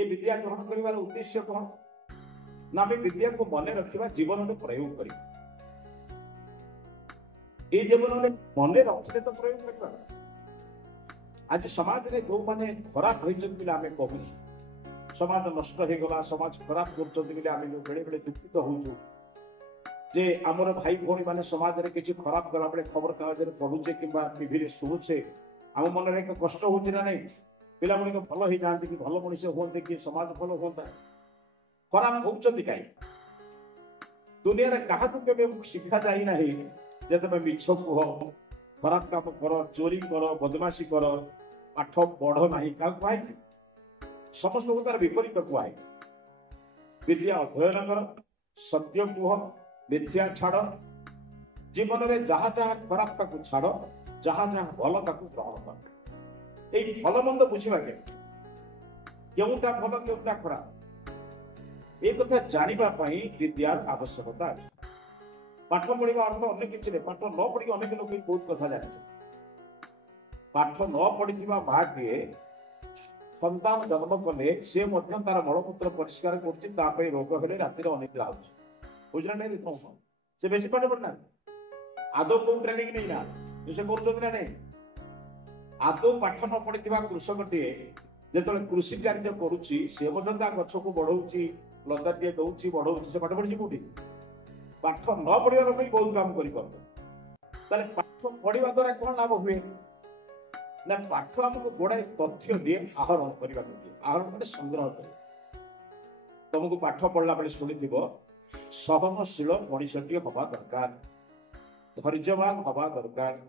ये विद्या ग्रहण कर उद्देश्य कौन ना आम विद्या को मन रखा जीवन में प्रयोग कर जीवन में मन रखिले तो प्रयोग कर आज समाज में जो मैंने खराब होती आम कहूँ समाज नष्ट हो गला समाज खराब कर बेले बेले दुखित होचु जे आमर भाई भौणी मैंने समाज में किसी खराब गला बेले खबर कागज पढ़ुचे कि टीवी शुणुचे आम मन में एक कष्ट हो नहीं पिला भल हो जाती कि भल मनीष हमें कि समाज भल हाँ खराब होती कहीं दुनिया क्या शिखा जाना जे तुम मिछ कह खराब काम कर चोरी कर बदमाशी कर पाठ पढ़ ना क्या कहुई समस्त तार विपरीत कहुई विद्या अध्ययन कर सत्य कह मिथ्या छाड़ जीवन में जहाँ जहाँ खराब ताकू छाड़ जहाँ जहाँ भल ताकू ग्रहण कर ये भल मंद बुझा केउटा भल केउटा खराब ये कथा जानापी विद्यार आवश्यकता अच्छे पाठ पढ़ा अर्थ अन्य किसी नहीं पाठ न पढ़ी अनेक लोग बहुत कथा जाने पाठ न पढ़ी माँ टे सन्तान जन्म कले सी तार मलमूत्र परिष्कार कर रोग हेले रातिर अनिद्रा हो बुझा नहीं कौन से बेसी पाठ पढ़ना आदौ कौ ट्रेनिंग नहीं ना से कर नहीं आदौ पाठ न पढ़ी कृषक टे जो कृषि कार्य करुच्ची सी गछ को बढ़ाऊँगी लता टे दौर बढ़ाऊँगी से पाठ पढ़ी कौटी पाठ न पढ़ार बहुत काम कर पाठ पढ़ा द्वारा कौन लाभ हुए ना पाठ आमको बड़ाई तथ्य दिए आहरण करने आहरण मैंने संग्रह कर तुमको पाठ पढ़ला बेले शुणी सहनशील मनीषटी हवा दरकार धैर्यवान हवा दरकार